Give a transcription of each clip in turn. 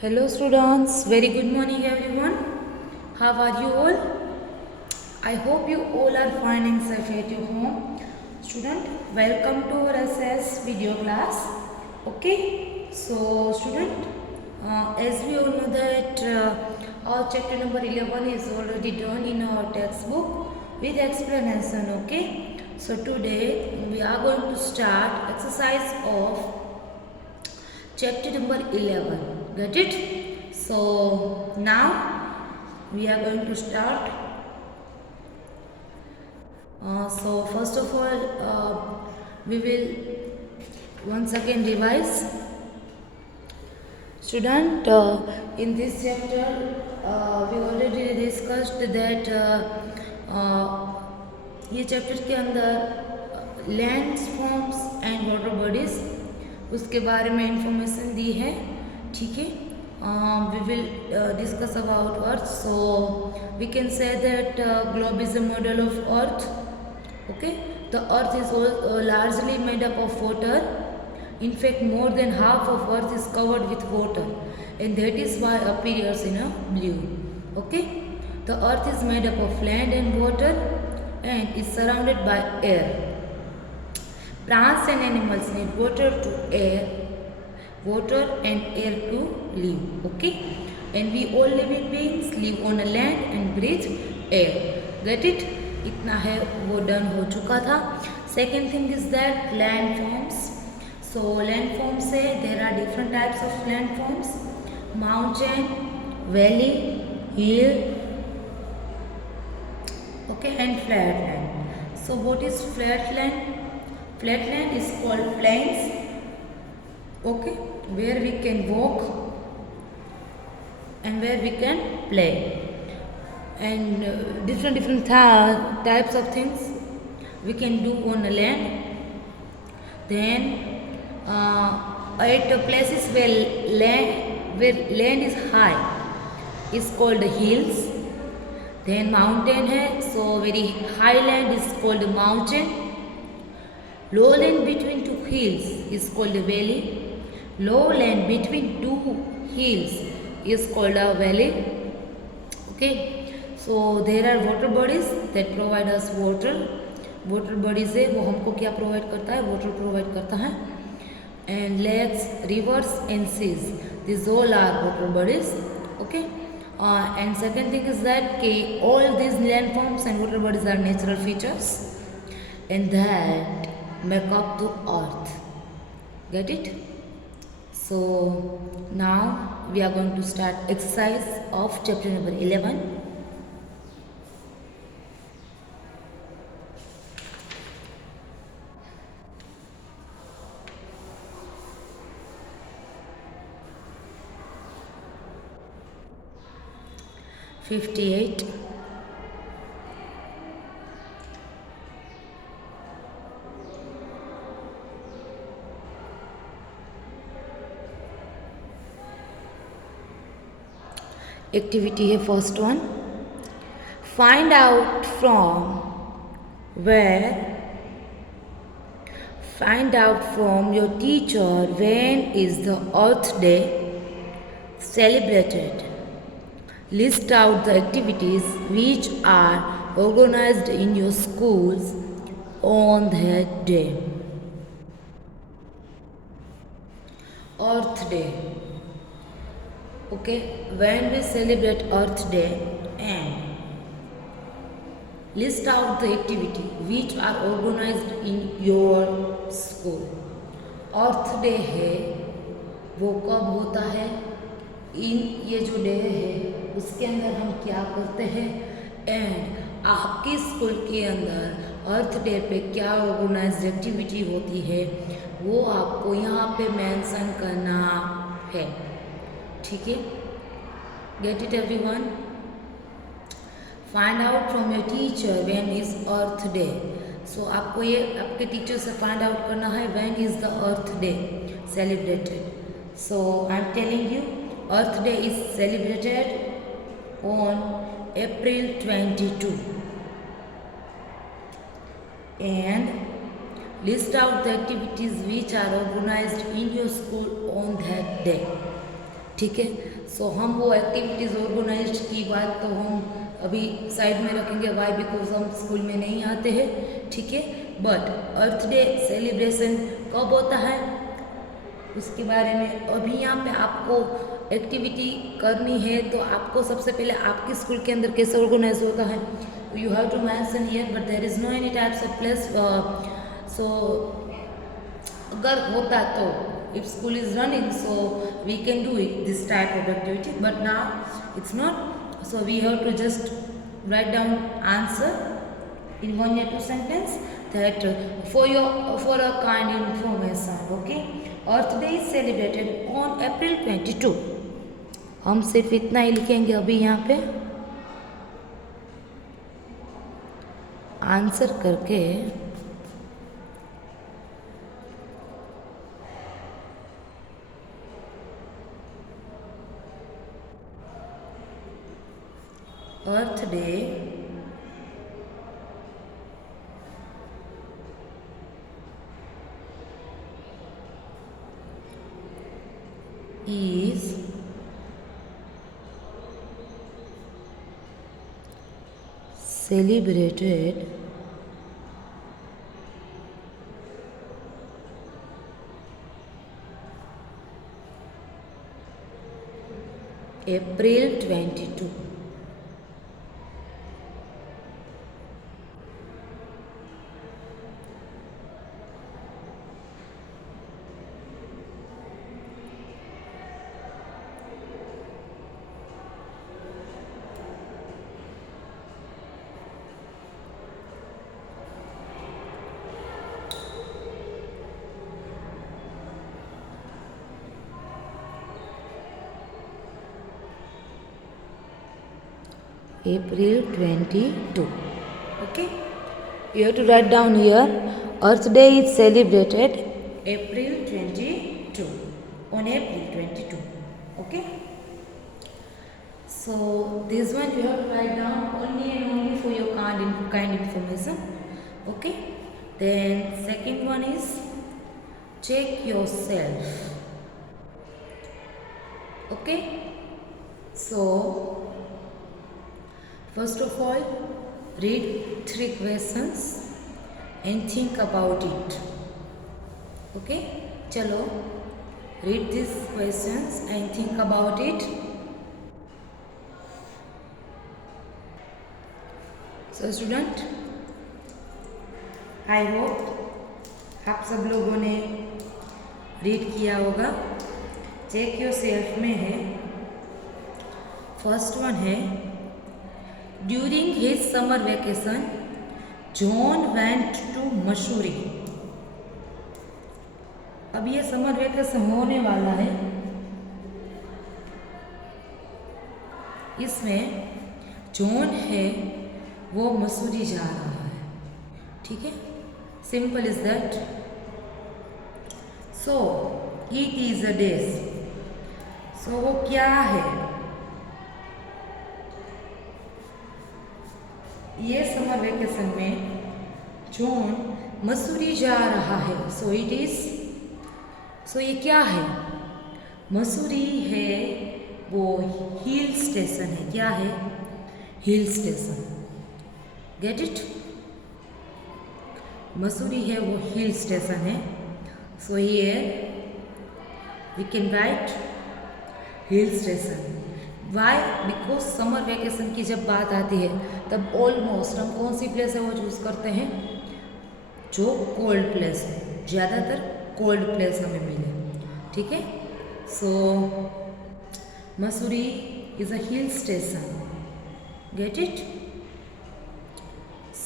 Hello students, very good morning everyone. How are you all? I hope you all are fine and safe at your home. Student, welcome to our SS video class. Okay, so student, as we all know that our chapter number 11 is already done in our textbook with explanation. Okay, so today we are going to start exercise of chapter number 11. Get it? So now we are going to start. So first of all, we will once again revise. Student, in this chapter we already discussed that ये चैप्टर के अंदर land forms and water bodies उसके बारे में इंफॉर्मेशन दी है. ठीक है, we will discuss about earth. So we can say that globe is a model of earth. Okay, the earth is largely made up of water. In fact, more than half of earth is covered with water, and that is why it appears in a blue. Okay, the earth is made up of land and water and is surrounded by air. Plants and animals need water and air to live. Okay, and we all living beings live on a land and breathe air. Get it? इतना है, वो डन हो चुका था. Second thing is that land forms. So land forms है, there are different types of land forms: mountain, valley, hill, okay, and flat land. So what is flat land? Flat land is called plains, okay, where we can walk and where we can play, and different types of things we can do on the land. Then at places where land is high is called hills. Then mountain है, so very high land is called mountain. Low land between two hills is called a valley. Low land between two hills is called a valley. Okay, so there are water bodies that provide us water. Water bodies है, वो हमको क्या प्रोवाइड करता है? Water provide करता है. And lakes, rivers and seas, these all are water bodies. Okay, and second thing is that all these landforms and water bodies are natural features and that make up the earth. Get it? So now we are going to start exercise of chapter number 11. '58. एक्टिविटी है first one. Find out from your teacher when is the Earth day celebrated. List out the activities which are organized in your schools on that day. Earth Day. Okay, when we celebrate Earth Day, and list out the activity which are organized in your school. Earth Day है, वो कब होता है? ये जो डे है उसके अंदर हम क्या करते हैं, एंड आपके स्कूल के अंदर अर्थ डे पे क्या ऑर्गेनाइज्ड एक्टिविटी होती है वो आपको यहाँ पे मेंशन करना है. ठीक है, get it everyone. Find out from your teacher when is Earth Day. So आपको ये आपके टीचर से फाइंड आउट करना है when is the Earth Day celebrated. So I am telling you, Earth Day is celebrated on April 22, and list out the activities which are organized in your school on that day. ठीक है। सो हम वो activities organise की बात तो हम अभी साइड में रखेंगे, वाई बिकॉज हम स्कूल में नहीं आते हैं, ठीक है। बट अर्थ डे सेलिब्रेशन कब होता है उसके बारे में अभी यहाँ पे आपको एक्टिविटी करनी है, तो आपको सबसे पहले आपके स्कूल के अंदर कैसे ऑर्गेनाइज होता है, you have to mention here, but there is no any types of place. So अगर होता तो if school is running, so we can do it this type of activity, but now it's not, so we have to just write down answer in one or two sentence that for a kind information, okay। earth day is celebrated on April 22। हम सिर्फ इतना ही लिखेंगे अभी यहाँ पे आंसर करके। Earth Day is celebrated April 22। April 22, okay। You have to write down here, Earth Day is celebrated April 22, on April 22, okay। So this one you have to write down only and only for your kind information, okay। Then second one is check yourself, okay। So first of all, read 3 questions and think about it, okay। चलो read these questions and think about it। So student, I hope आप सब लोगों ने रीड किया होगा। Check your self में है, first one है, during his summer vacation John went to Mussoorie. अब ये समर वेकेशन होने वाला है, इसमें जॉन है वो मसूरी जा रहा है, ठीक है। Simple is that. So it is a days, so वो क्या है, ये समर वेकेशन में जॉन मसूरी जा रहा है। सो इट इज, सो ये क्या है, मसूरी है वो हिल स्टेशन है, क्या है, hill station, get it. Mussoorie है वो हिल स्टेशन है। So here we can write hill station. Why, because summer vacation की जब बात आती है तब ऑलमोस्ट हम कौन सी प्लेस है वो चूज़ करते हैं, जो कोल्ड प्लेस है, ज़्यादातर कोल्ड प्लेस हमें मिले, ठीक है। So Mussoorie is a hill station, get it.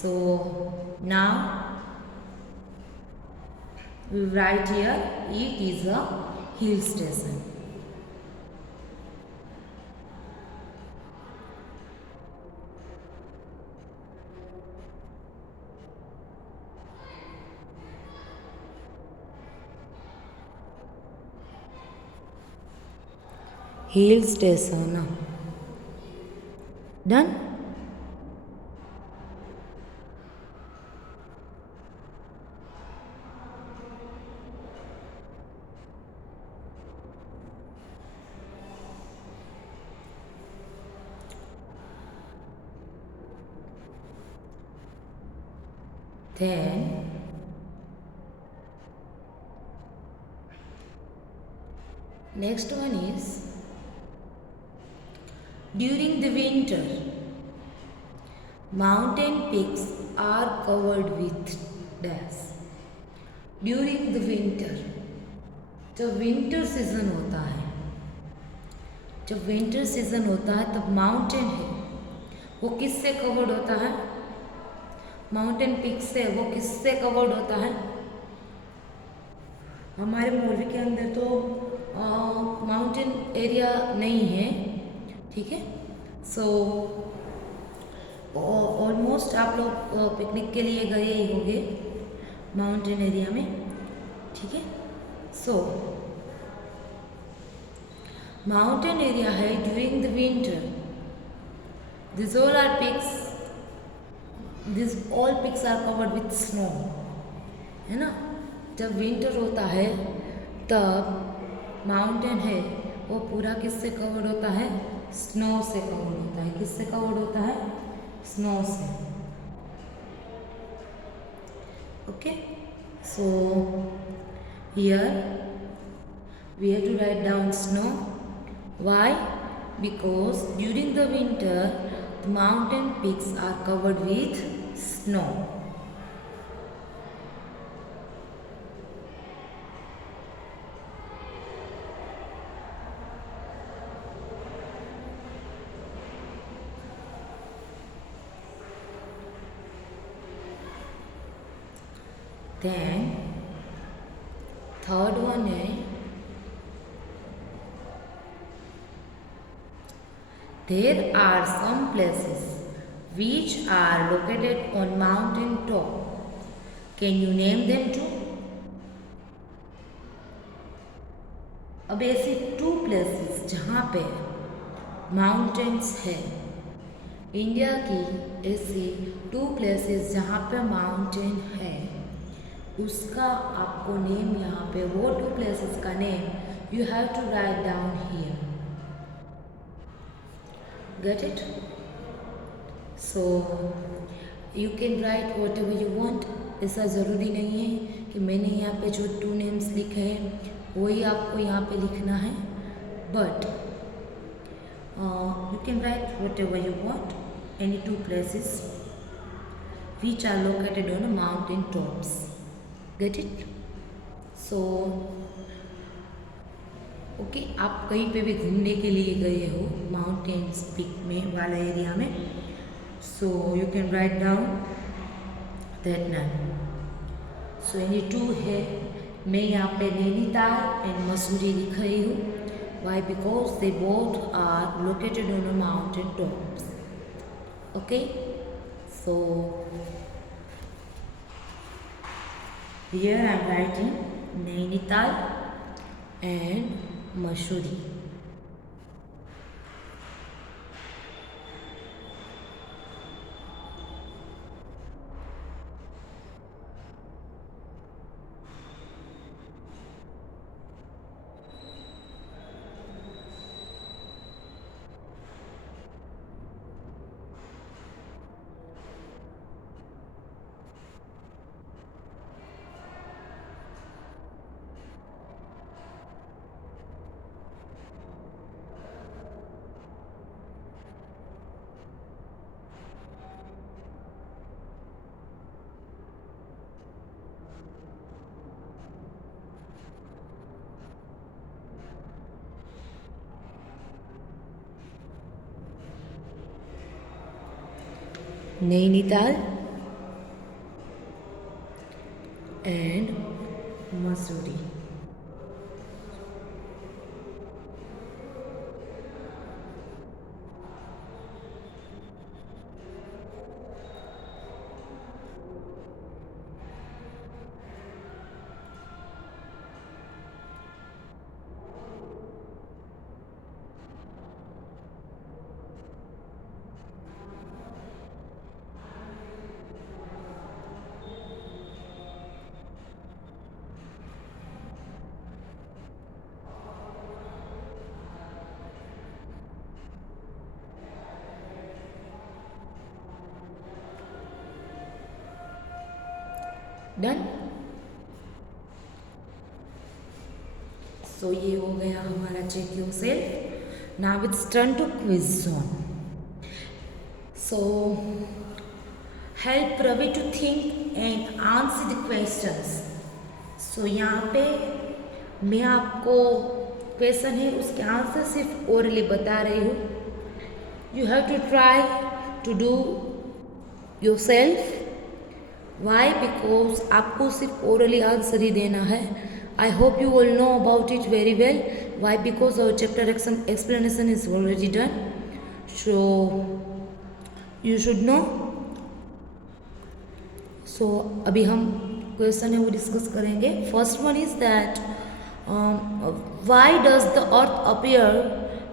So now we write here it is a hill station। Hill station, done. Then next one is during the winter, mountain peaks are covered with dash. During the winter, जब winter season होता है, जब winter season होता है तब माउंटेन है वो किससे कवर्ड होता है? माउंटेन पीक से। वो किससे कवर्ड होता है? हमारे मोरबी के अंदर तो माउंटेन एरिया नहीं है, ठीक है। सो ऑलमोस्ट आप लोग पिकनिक के लिए गए ही होंगे माउंटेन एरिया में, ठीक है। सो माउंटेन एरिया है during the winter, this all are peaks, this all peaks are covered with snow, है ना। जब विंटर होता है तब माउंटेन है वो पूरा किससे कवर्ड होता है? स्नो से कवर्ड होता है। किससे कवर्ड होता है? स्नो से। Okay, so here we have to write down snow. Why? Because during the winter the mountain peaks are covered with snow. Then third one है there are some places which are located on mountain top. Can you name them too? अब ऐसे to places जहाँ पे माउंटेन्स है, इंडिया की ऐसी to places जहाँ पे माउंटेन है, उसका आपको नेम यहाँ पे, वो टू प्लेसेस का name you have to write down here. Get it? So you can write whatever you want. ऐसा ज़रूरी नहीं है कि मैंने यहाँ पे जो टू नेम्स लिखे हैं वही आपको यहाँ पे लिखना है, but you can write whatever you want, any two places which are located on mountain tops. Get it? So okay, आप कहीं पे भी घूमने के लिए गए हो माउंटेन्स पीक में वाला एरिया में, सो you can write down that name. So any two है, मैं यहाँ पे नैनीताल एंड मसूरी लिख रही हूँ। Why? Because they both are located on a mountain tops. Okay, so here I am writing Nainital and Mussoorie. Nainital and Mussoorie. Done. So ये हो गया हमारा check yourself. Now it's turn to quiz zone. So help Ravi to think and answer the questions. So यहाँ पे मैं आपको क्वेश्चन है उसके आंसर सिर्फ ओरली बता रही हूँ। You have to try to do yourself. Why? Because आपको सिर्फ ओरली आंसर ही देना है। I hope you will know about it very well. Why? Because our chapter explanation is already done, so you should know. So अभी हम question है वो discuss करेंगे। First one is that why does the earth appear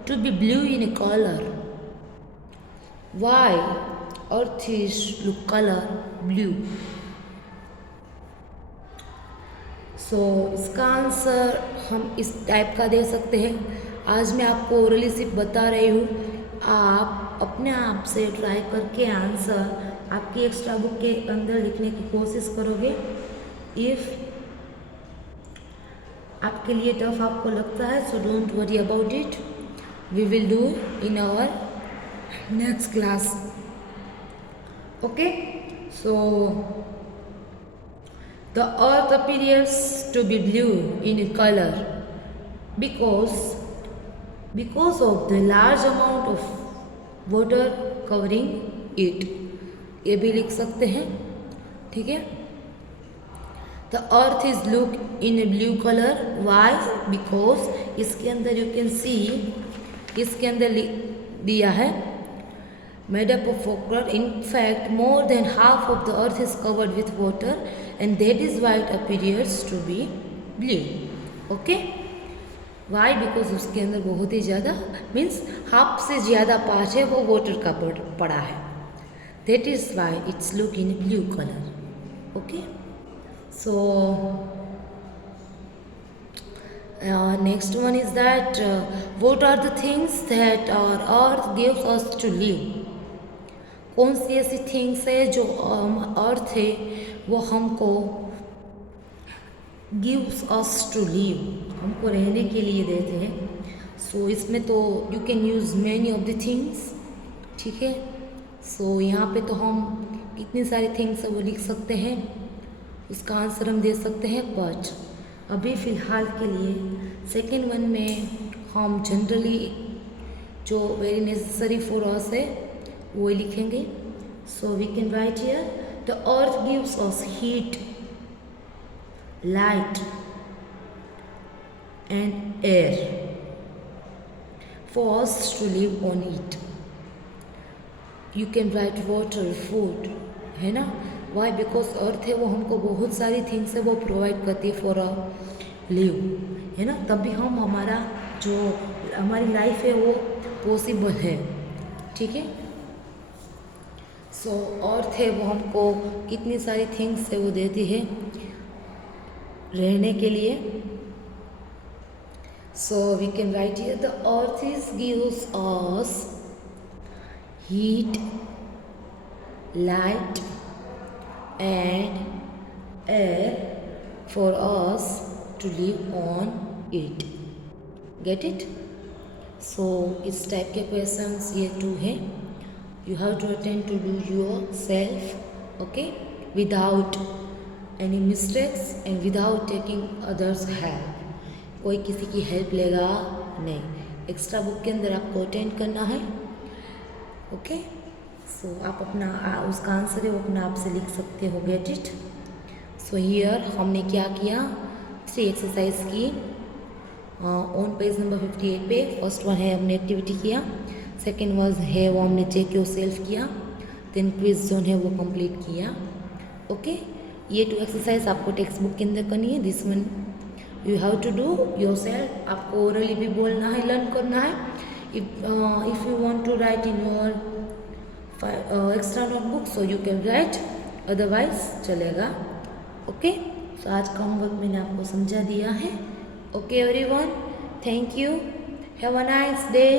to be blue in a colour? Why earth is look colour blue? सो इसका आंसर हम इस टाइप का दे सकते हैं। आज मैं आपको ओरली सिर्फ बता रही हूँ, आप अपने आप से ट्राई करके आंसर आपकी एक्स्ट्रा बुक के अंदर लिखने की कोशिश करोगे। इफ़ आपके लिए टफ आपको लगता है, so don't worry about it, we will do in our next class. Okay, so the earth appears to be blue in color because of the large amount of water covering it। ये भी लिख सकते हैं, ठीक है। The earth is look in a blue color। Why? because इसके अंदर you can see, इसके अंदर दिया है made up of water। In fact, more than half of the earth is covered with water and that is why it appears to be blue। Okay? Why? because उसके अंदर बहुत ही ज़्यादा means half से ज़्यादा पार्ट है वो वाटर का पड़ा है। That is why it's look in blue color। Okay? So next one is that what are the things that our earth gives us to live? कौन सी ऐसी थिंग्स है जो अर्थ है वो हमको गिव्स अस टू लिव, हमको रहने के लिए देते हैं। सो इसमें तो you can use many of the things, ठीक है। सो यहाँ पे तो हम कितनी सारी थिंग्स है वो लिख सकते हैं, उसका आंसर हम दे सकते हैं। बट अभी फ़िलहाल के लिए सेकेंड वन में हम जनरली जो वेरी नेसेसरी फॉर अस है वो लिखेंगे। So we can write here the earth gives us heat, light and air for us to live on it. You can write water, food, है ना। वाई? बिकॉज अर्थ है वो हमको बहुत सारी थिंग्स है वो प्रोवाइड करती है फॉर अ लिव, है ना। तभी हम हमारा जो हमारी लाइफ है वो पॉसिबल है, ठीक है। सो अर्थ है वो हमको कितनी सारी थिंग्स है वो देती है रहने के लिए। So we can write here the earth is gives us heat, light and air for us to live on it. Get it? So इस टाइप के क्वेश्चंस ये 2 हैं। You have to attempt to do yourself, okay, without any mistakes and without taking others help। कोई किसी की हेल्प लेगा नहीं, extra book के अंदर आपको अटेंड करना है। ओके, सो आप अपना उसका आंसर है वो अपना आप से लिख सकते हो। Gate it? सो हियर हमने क्या किया, 3 एक्सरसाइज की ऑन पेज नंबर 58 पे। फर्स्ट वन है हमने एक्टिविटी किया, सेकेंड वाज है वो हमने चेक योरसेल्फ किया, देन क्विज जोन है वो कंप्लीट किया। ओके, ये 2 एक्सरसाइज आपको टेक्स्ट बुक के अंदर करनी है। This one you have to do yourself, आपको ओरली भी बोलना है, लर्न करना है। If you want to write in your extra notebook so you can write, otherwise चलेगा। ओके, सो आज का होमवर्क मैंने आपको समझा दिया है। Okay everyone, thank you, have a nice day.